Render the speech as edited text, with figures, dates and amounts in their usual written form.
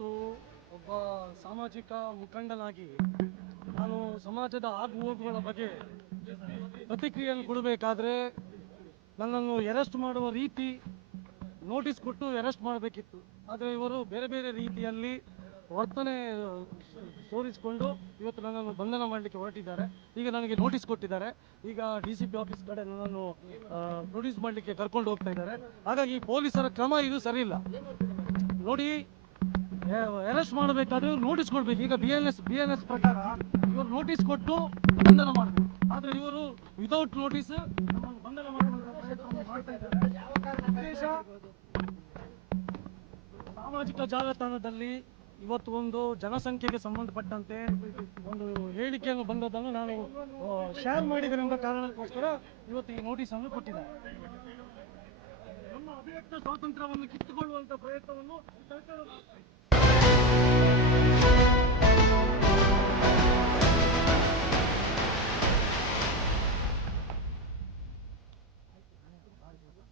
ಇವತ್ತು ಒಬ್ಬ ಸಾಮಾಜಿಕ ಮುಖಂಡನಾಗಿ ನಾನು ಸಮಾಜದ ಆಗು ಹೋಗುಗಳ ಬಗ್ಗೆ ಪ್ರತಿಕ್ರಿಯೆಯನ್ನು ಕೊಡಬೇಕಾದ್ರೆ ನನ್ನನ್ನು ಅರೆಸ್ಟ್ ಮಾಡುವ ರೀತಿ ನೋಟಿಸ್ ಕೊಟ್ಟು ಅರೆಸ್ಟ್ ಮಾಡಬೇಕಿತ್ತು. ಆದರೆ ಇವರು ಬೇರೆ ಬೇರೆ ರೀತಿಯಲ್ಲಿ ವರ್ತನೆ ತೋರಿಸಿಕೊಂಡು ಇವತ್ತು ನನ್ನನ್ನು ಬಂಧನ ಮಾಡಲಿಕ್ಕೆ ಹೊರಟಿದ್ದಾರೆ. ಈಗ ನನಗೆ ನೋಟಿಸ್ ಕೊಟ್ಟಿದ್ದಾರೆ. ಈಗ DCP ಆಫೀಸ್ ಕಡೆ ನನ್ನನ್ನು ಪ್ರೊಡ್ಯೂಸ್ ಮಾಡಲಿಕ್ಕೆ ಕರ್ಕೊಂಡು ಹೋಗ್ತಾ ಇದ್ದಾರೆ. ಹಾಗಾಗಿ ಪೊಲೀಸರ ಕ್ರಮ ಇದು ಸರಿ ಇಲ್ಲ. ನೋಡಿ, ಅರೆಸ್ಟ್ ಮಾಡಬೇಕಾದ್ರೆ ನೋಟಿಸ್ ಕೊಡ್ಬೇಕು. ಈಗ BNS ಪ್ರಕಾರ ಇವರು ನೋಟಿಸ್ ಕೊಟ್ಟು ಬಂಧನ ಮಾಡಬೇಕು. ಆದರೆ ಇವರು ವಿತೌಟ್ ನೋಟಿಸ್ ನಮ್ಮನ್ನು ಬಂಧನ ಮಾಡುವಂತ ಪ್ರಯತ್ನ ಮಾಡ್ತಾ ಇದ್ದಾರೆ. ಸಾಮಾಜಿಕ ಜಾಲತಾಣದಲ್ಲಿ ಇವತ್ತು ಒಂದು ಜನಸಂಖ್ಯೆಗೆ ಸಂಬಂಧಪಟ್ಟಂತೆ ಒಂದು ಹೇಳಿಕೆಯನ್ನು ಬಂದದ್ದನ್ನು ನಾನು ಶೇರ್ ಮಾಡಿದ್ದೇನೆ ಎಂಬ ಕಾರಣಕ್ಕೋಸ್ಕರ ಇವತ್ತು ಈ ನೋಟಿಸ್ ಅನ್ನು ಕೊಟ್ಟಿದ್ದಾರೆ. ನಮ್ಮ ಅಭಿವ್ಯಕ್ತ ಸ್ವಾತಂತ್ರ್ಯವನ್ನು ಕಿತ್ತುಕೊಳ್ಳುವಂತ ಪ್ರಯತ್ನವನ್ನು ಸರ್ಕಾರ